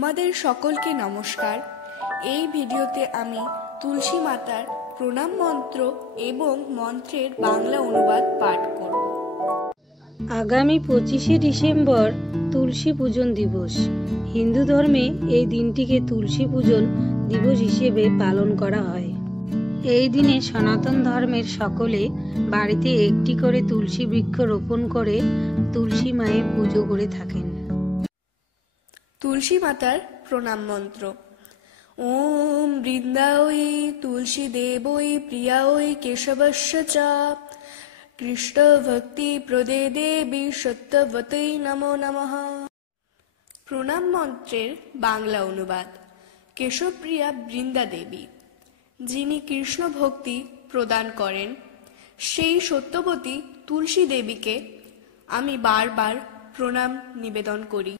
তোমাদের সকলকে নমস্কার। এই ভিডিওতে আমি তুলসী মাতার প্রণাম মন্ত্র এবং মন্ত্রের বাংলা অনুবাদ পাঠ করব। আগামী 25শে ডিসেম্বর তুলসী পূজন দিবস। হিন্দু ধর্মে এই দিনটিকে তুলসী পূজন দিবস হিসেবে পালন করা হয়। এই দিনে সনাতন ধর্মের সকলে বাড়িতে একটি করে তুলসী বৃক্ষ রোপণ করে তুলসী মায়ের পুজো করে থাকেন। তুলসী মাতার প্রণাম মন্ত্র। ওম বৃন্দায় তুলসী দেবৈ প্রিয়ায় কেশবস্য চ কৃষ্ণ ভক্তি প্রদে দেবী সত্যবতৈ নমো নমঃ। প্রণাম মন্ত্রের বাংলা অনুবাদ। কেশবপ্রিয়া বৃন্দা দেবী, যিনি কৃষ্ণ ভক্তি প্রদান করেন, সেই সত্যবতী তুলসী দেবীকে আমি বারবার প্রণাম নিবেদন করি।